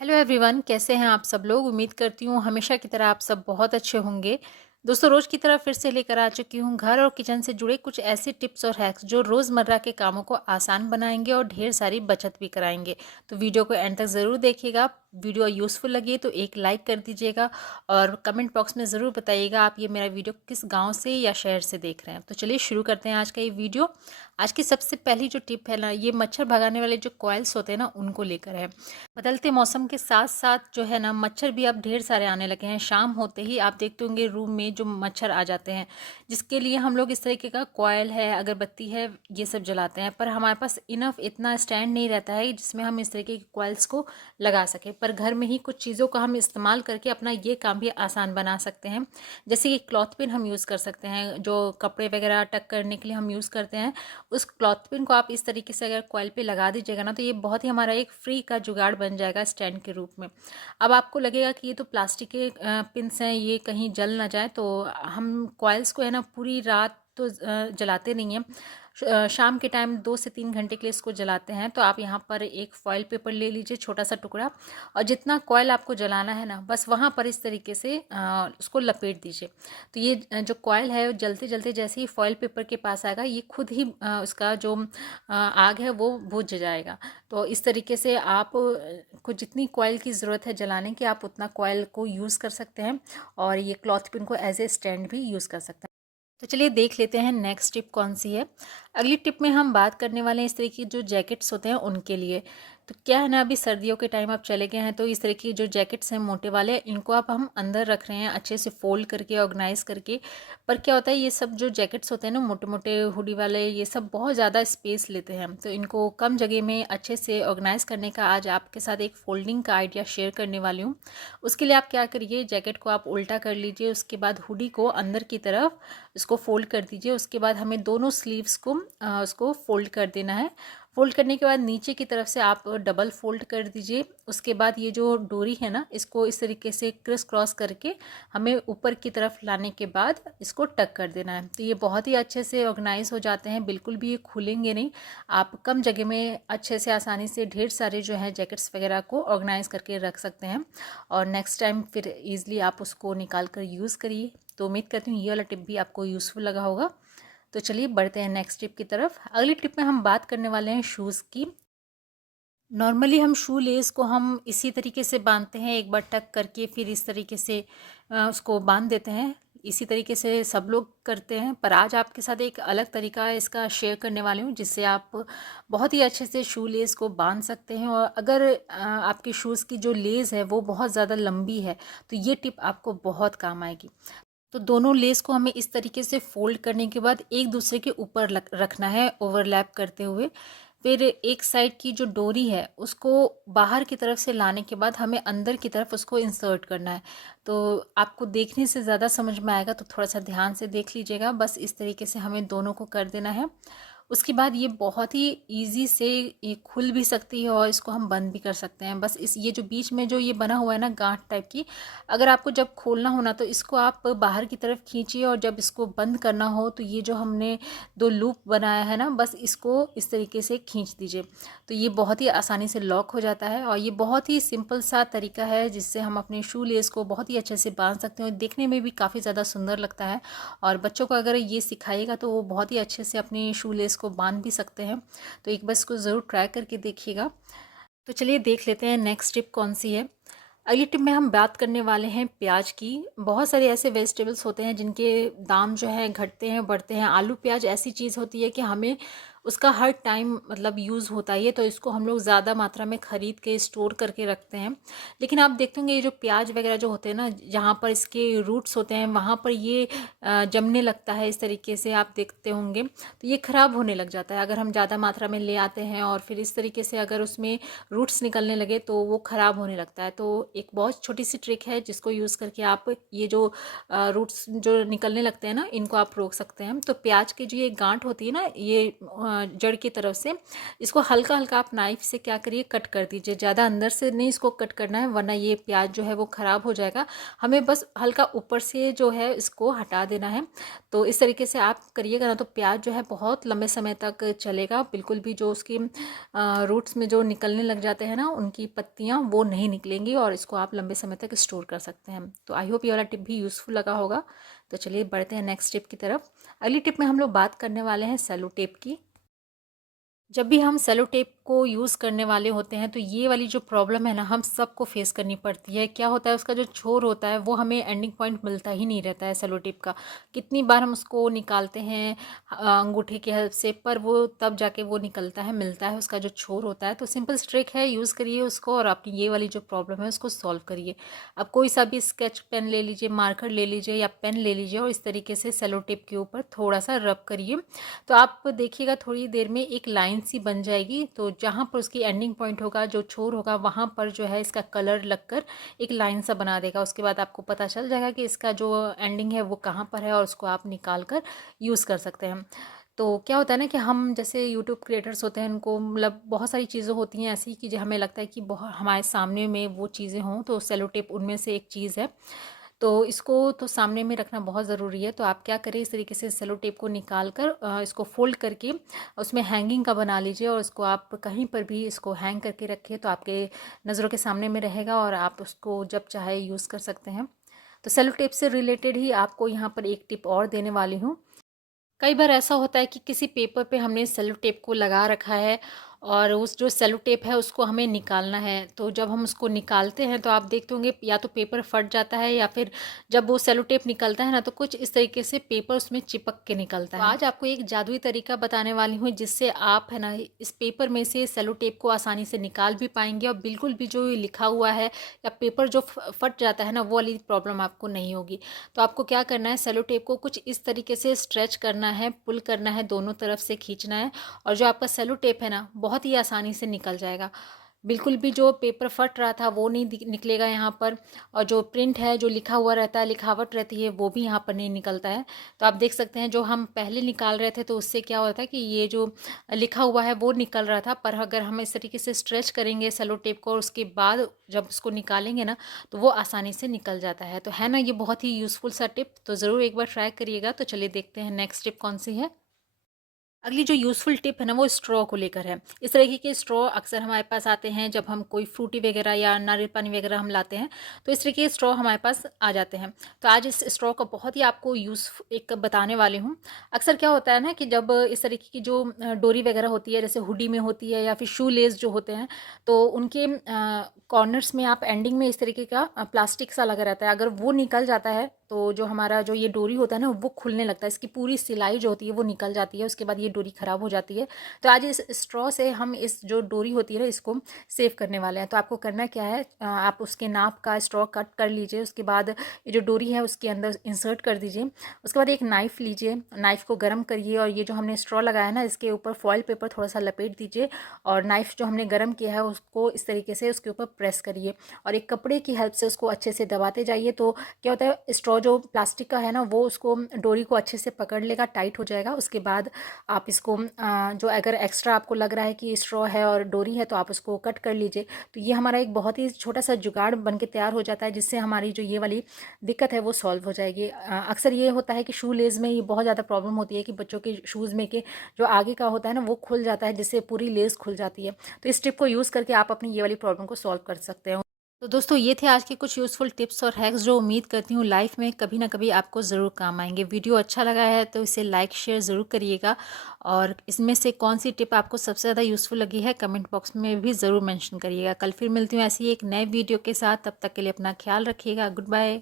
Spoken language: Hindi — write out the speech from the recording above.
हेलो एवरीवन, कैसे हैं आप सब लोग। उम्मीद करती हूँ हमेशा की तरह आप सब बहुत अच्छे होंगे। दोस्तों, रोज़ की तरह फिर से लेकर आ चुकी हूँ घर और किचन से जुड़े कुछ ऐसे टिप्स और हैक्स जो रोज़मर्रा के कामों को आसान बनाएंगे और ढेर सारी बचत भी कराएंगे। तो वीडियो को एंड तक ज़रूर देखिएगा। वीडियो यूज़फुल लगी तो एक लाइक कर दीजिएगा और कमेंट बॉक्स में ज़रूर बताइएगा आप ये मेरा वीडियो किस गाँव से या शहर से देख रहे हैं। तो चलिए शुरू करते हैं आज का ये वीडियो। आज की सबसे पहली जो टिप है ना, ये मच्छर भगाने वाले जो कॉइल्स होते हैं ना, उनको लेकर है। बदलते मौसम के साथ साथ जो है ना, मच्छर भी अब ढेर सारे आने लगे हैं। शाम होते ही आप देखते होंगे रूम में जो मच्छर आ जाते हैं, जिसके लिए हम लोग इस तरीके का कॉयल है, अगरबत्ती है, ये सब जलाते हैं। पर हमारे पास इनफ इतना स्टैंड नहीं रहता है जिसमें हम इस तरीके के कॉइल्स को लगा सकें। पर घर में ही कुछ चीज़ों का हम इस्तेमाल करके अपना ये काम भी आसान बना सकते हैं। जैसे कि क्लॉथ पिन हम यूज़ कर सकते हैं, जो कपड़े वगैरह टक करने के लिए हम यूज़ करते हैं। उस क्लॉथ पिन को आप इस तरीके से अगर कॉइल पे लगा दीजिएगा ना, तो ये बहुत ही हमारा एक फ्री का जुगाड़ बन जाएगा स्टैंड के रूप में। अब आपको लगेगा कि ये तो प्लास्टिक के पिन्स हैं, ये कहीं जल ना जाए, तो हम कॉइल्स को है ना पूरी रात तो जलाते नहीं हैं। शाम के टाइम 2 से 3 घंटे के लिए इसको जलाते हैं। तो आप यहाँ पर एक फॉइल पेपर ले लीजिए, छोटा सा टुकड़ा, और जितना कॉइल आपको जलाना है ना, बस वहाँ पर इस तरीके से उसको लपेट दीजिए। तो ये जो कॉइल है, जलते जलते जैसे ही फॉइल पेपर के पास आएगा, ये खुद ही उसका जो आग है वो बुझ जाएगा। तो इस तरीके से आप को जितनी कॉइल की ज़रूरत है जलाने की, आप उतना कॉइल को यूज़ कर सकते हैं और ये क्लॉथ पिन को एज ए स्टैंड भी यूज़ कर सकते हैं। तो चलिए देख लेते हैं नेक्स्ट टिप कौन सी है। अगली टिप में हम बात करने वाले हैं इस तरह की जो जैकेट्स होते हैं उनके लिए। तो क्या है ना, अभी सर्दियों के टाइम आप चले गए हैं, तो इस तरह की जो जैकेट्स हैं मोटे वाले, इनको आप हम अंदर रख रहे हैं अच्छे से फोल्ड करके, ऑर्गेनाइज करके। पर क्या होता है, ये सब जो जैकेट्स होते हैं ना, मोटे मोटे हुडी वाले, ये सब बहुत ज़्यादा स्पेस लेते हैं। तो इनको कम जगह में अच्छे से ऑर्गेनाइज करने का आज आपके साथ एक फोल्डिंग का आइडिया शेयर करने वाली हूँ। उसके लिए आप क्या करिए, जैकेट को आप उल्टा कर लीजिए, उसके बाद हुडी को अंदर की तरफ इसको फोल्ड कर दीजिए। उसके बाद हमें दोनों स्लीव्स को उसको फोल्ड कर देना है। फोल्ड करने के बाद नीचे की तरफ से आप डबल फोल्ड कर दीजिए। उसके बाद ये जो डोरी है ना, इसको इस तरीके से क्रिस क्रॉस करके हमें ऊपर की तरफ लाने के बाद इसको टक कर देना है। तो ये बहुत ही अच्छे से ऑर्गेनाइज हो जाते हैं, बिल्कुल भी ये खुलेंगे नहीं। आप कम जगह में अच्छे से आसानी से ढेर सारे जो है जैकेट्स वगैरह को ऑर्गेनाइज करके रख सकते हैं और नेक्स्ट टाइम फिर ईजिली आप उसको निकाल कर यूज़ करिए। तो उम्मीद करती हूँ ये वाला टिप भी आपको यूज़फुल लगा होगा। तो चलिए बढ़ते हैं नेक्स्ट टिप की तरफ। अगली टिप में हम बात करने वाले हैं शूज़ की। नॉर्मली हम शू लेस को हम इसी तरीके से बांधते हैं, एक बार टक करके फिर इस तरीके से उसको बांध देते हैं। इसी तरीके से सब लोग करते हैं, पर आज आपके साथ एक अलग तरीका इसका शेयर करने वाली हूँ, जिससे आप बहुत ही अच्छे से शू लेस को बांध सकते हैं। और अगर आपके शूज़ की जो लेस है वो बहुत ज़्यादा लंबी है, तो ये टिप आपको बहुत काम आएगी। तो दोनों लेस को हमें इस तरीके से फोल्ड करने के बाद एक दूसरे के ऊपर रखना है, ओवरलैप करते हुए। फिर एक साइड की जो डोरी है उसको बाहर की तरफ से लाने के बाद हमें अंदर की तरफ उसको इंसर्ट करना है। तो आपको देखने से ज़्यादा समझ में आएगा, तो थोड़ा सा ध्यान से देख लीजिएगा। बस इस तरीके से हमें दोनों को कर देना है। उसके बाद ये बहुत ही इजी से ये खुल भी सकती है और इसको हम बंद भी कर सकते हैं। बस इस ये जो बीच में जो ये बना हुआ है ना, गांठ टाइप की, अगर आपको जब खोलना हो ना, तो इसको आप बाहर की तरफ खींचिए और जब इसको बंद करना हो तो ये जो हमने दो लूप बनाया है ना, बस इसको इस तरीके से खींच दीजिए। तो ये बहुत ही आसानी से लॉक हो जाता है और ये बहुत ही सिंपल सा तरीका है जिससे हम अपने शू लेस को बहुत ही अच्छे से बांध सकते हैं। देखने में भी काफ़ी ज़्यादा सुंदर लगता है और बच्चों को अगर ये सिखाइएगा तो वो बहुत ही अच्छे से अपनी शू लेस को बांध भी सकते हैं। तो एक बार इसको ज़रूर ट्राई करके देखिएगा। तो चलिए देख लेते हैं नेक्स्ट टिप कौन सी है। अगली टिप में हम बात करने वाले हैं प्याज की। बहुत सारे ऐसे वेजिटेबल्स होते हैं जिनके दाम जो है घटते हैं बढ़ते हैं। आलू प्याज ऐसी चीज़ होती है कि हमें उसका हर टाइम मतलब यूज़ होता ही है, तो इसको हम लोग ज़्यादा मात्रा में ख़रीद के स्टोर करके रखते हैं। लेकिन आप देखते होंगे ये जो प्याज वगैरह जो होते हैं ना, जहाँ पर इसके रूट्स होते हैं वहाँ पर ये जमने लगता है। इस तरीके से आप देखते होंगे, तो ये ख़राब होने लग जाता है अगर हम ज़्यादा मात्रा में ले आते हैं और फिर इस तरीके से अगर उसमें रूट्स निकलने लगे तो वो ख़राब होने लगता है। तो एक बहुत छोटी सी ट्रिक है जिसको यूज़ करके आप ये जो रूट्स जो निकलने लगते हैं ना, इनको आप रोक सकते हैं। तो प्याज की जो ये गांठ होती है ना, ये जड़ की तरफ से इसको हल्का हल्का आप नाइफ से क्या करिए कट कर दीजिए। ज़्यादा अंदर से नहीं इसको कट करना है, वरना ये प्याज जो है वो ख़राब हो जाएगा। हमें बस हल्का ऊपर से जो है इसको हटा देना है। तो इस तरीके से आप करिएगा ना तो प्याज जो है बहुत लंबे समय तक चलेगा। बिल्कुल भी जो उसकी रूट्स में जो निकलने लग जाते हैं ना उनकी पत्तियाँ, वो नहीं निकलेंगी और इसको आप लंबे समय तक स्टोर कर सकते हैं। तो आई होप ये वाला टिप भी यूज़फुल लगा होगा। तो चलिए बढ़ते हैं नेक्स्ट टिप की तरफ। अगली टिप में हम लोग बात करने वाले हैं सेलो टेप की। जब भी हम सेलो टेप को यूज़ करने वाले होते हैं तो ये वाली जो प्रॉब्लम है ना हम सबको फेस करनी पड़ती है। क्या होता है, उसका जो छोर होता है वो हमें एंडिंग पॉइंट मिलता ही नहीं रहता है सेलो टेप का। कितनी बार हम उसको निकालते हैं अंगूठे की हेल्प से, पर वो तब जाके वो निकलता है, मिलता है उसका जो छोर होता है। तो सिंपल ट्रिक है, यूज़ करिए उसको और अपनी ये वाली जो प्रॉब्लम है उसको सॉल्व करिए। अब कोई सा भी स्केच पेन ले लीजिए, मार्कर ले लीजिए या पेन ले लीजिए और इस तरीके से सेलो टेप के ऊपर थोड़ा सा रब करिए। तो आप देखिएगा थोड़ी देर में एक लाइन सी बन जाएगी। तो जहाँ पर उसकी एंडिंग पॉइंट होगा, जो छोर होगा, वहाँ पर जो है इसका कलर लगकर एक लाइन सा बना देगा। उसके बाद आपको पता चल जाएगा कि इसका जो एंडिंग है वो कहाँ पर है और उसको आप निकाल कर यूज़ कर सकते हैं। तो क्या होता है ना कि हम जैसे यूट्यूब क्रिएटर्स होते हैं, उनको मतलब बहुत सारी चीज़ें होती हैं ऐसी कि जो हमें लगता है कि बहुत हमारे सामने में वो चीज़ें हों, तो सेलो टेप उनमें से एक चीज़ है। तो इसको तो सामने में रखना बहुत ज़रूरी है। तो आप क्या करें, इस तरीके से सेलो टेप को निकाल कर इसको फोल्ड करके उसमें हैंगिंग का बना लीजिए और उसको आप कहीं पर भी इसको हैंग करके रखिए तो आपके नज़रों के सामने में रहेगा और आप उसको जब चाहे यूज़ कर सकते हैं। तो सेलो टेप से रिलेटेड ही आपको यहाँ पर एक टिप और देने वाली हूँ। कई बार ऐसा होता है कि किसी पेपर पे हमने सेलो टेप को लगा रखा है और उस जो सेलो टेप है उसको हमें निकालना है। तो जब हम उसको निकालते हैं तो आप देखते होंगे या तो पेपर फट जाता है या फिर जब वो सेलो टेप निकलता है ना तो कुछ इस तरीके से पेपर उसमें चिपक के निकलता है। तो आज आपको एक जादुई तरीका बताने वाली हूँ जिससे आप है ना इस पेपर में से सेलो टेप को आसानी से निकाल भी पाएंगे और बिल्कुल भी जो लिखा हुआ है या पेपर जो फट जाता है ना वो वाली प्रॉब्लम आपको नहीं होगी। तो आपको क्या करना है, सेलो टेप को कुछ इस तरीके से स्ट्रेच करना है, पुल करना है, दोनों तरफ से खींचना है और जो आपका सेलो टेप है ना बहुत ही आसानी से निकल जाएगा। बिल्कुल भी जो पेपर फट रहा था वो नहीं निकलेगा यहाँ पर और जो प्रिंट है, जो लिखा हुआ रहता है, लिखावट रहती है, वो भी यहाँ पर नहीं निकलता है। तो आप देख सकते हैं जो हम पहले निकाल रहे थे तो उससे क्या होता है कि ये जो लिखा हुआ है वो निकल रहा था, पर अगर हम इस तरीके से स्ट्रेच करेंगे सेलो टेप को और उसके बाद जब उसको निकालेंगे ना तो वो आसानी से निकल जाता है। तो है ना ये बहुत ही यूज़फुल सा टिप, तो ज़रूर एक बार ट्राई करिएगा। तो चलिए देखते हैं नेक्स्ट टिप कौन सी है। अगली जो यूज़फुल टिप है ना वो स्ट्रॉ को लेकर है। इस तरीके के स्ट्रॉ अक्सर हमारे पास आते हैं जब हम कोई फ्रूटी वगैरह या नारियल पानी वगैरह हम लाते हैं, तो इस तरीके के स्ट्रॉ हमारे पास आ जाते हैं। तो आज इस स्ट्रॉ का बहुत ही आपको यूज़ एक बताने वाली हूँ। अक्सर क्या होता है ना कि जब इस तरीके की जो डोरी वगैरह होती है, जैसे हुडी में होती है या फिर शू लेस जो होते हैं, तो उनके कॉर्नर्स में आप एंडिंग में इस तरीके का प्लास्टिक सा लगा रहता है। अगर वो निकल जाता है तो जो हमारा जो ये डोरी होता है ना वो खुलने लगता है, इसकी पूरी सिलाई जो होती है वो निकल जाती है, उसके बाद ये डोरी ख़राब हो जाती है। तो आज इस स्ट्रॉ से हम इस जो डोरी होती है ना इसको सेव करने वाले हैं। तो आपको करना क्या है, आप उसके नाप का स्ट्रॉ कट कर लीजिए, उसके बाद ये जो डोरी है उसके अंदर इंसर्ट कर दीजिए। उसके बाद एक नाइफ़ लीजिए, नाइफ़ को गर्म करिए और ये जो हमने स्ट्रॉ लगाया है ना इसके ऊपर फॉइल पेपर थोड़ा सा लपेट दीजिए और नाइफ़ जो हमने गर्म किया है उसको इस तरीके से उसके ऊपर प्रेस करिए और एक कपड़े की हेल्प से उसको अच्छे से दबाते जाइए। तो क्या होता है, स्ट्रॉ जो प्लास्टिक का है ना वो उसको डोरी को अच्छे से पकड़ लेगा, टाइट हो जाएगा। उसके बाद आप इसको जो अगर एक्स्ट्रा आपको लग रहा है कि स्ट्रॉ है और डोरी है तो आप उसको कट कर लीजिए। तो ये हमारा एक बहुत ही छोटा सा जुगाड़ बन के तैयार हो जाता है जिससे हमारी जो ये वाली दिक्कत है वो सॉल्व हो जाएगी। अक्सर ये होता है कि शू लेस में ये बहुत ज़्यादा प्रॉब्लम होती है कि बच्चों के शूज़ में के जो आगे का होता है ना वो खुल जाता है, जिससे पूरी लेस खुल जाती है। तो इस टिप को यूज़ करके आप अपनी ये वाली प्रॉब्लम को सॉल्व कर सकते हैं। तो दोस्तों ये थे आज के कुछ यूज़फुल टिप्स और हैक्स जो उम्मीद करती हूँ लाइफ में कभी ना कभी आपको ज़रूर काम आएंगे। वीडियो अच्छा लगा है तो इसे लाइक शेयर ज़रूर करिएगा और इसमें से कौन सी टिप आपको सबसे ज़्यादा यूज़फुल लगी है कमेंट बॉक्स में भी ज़रूर मेंशन करिएगा। कल फिर मिलती हूँ ऐसी एक नए वीडियो के साथ, तब तक के लिए अपना ख्याल रखिएगा। Good bye.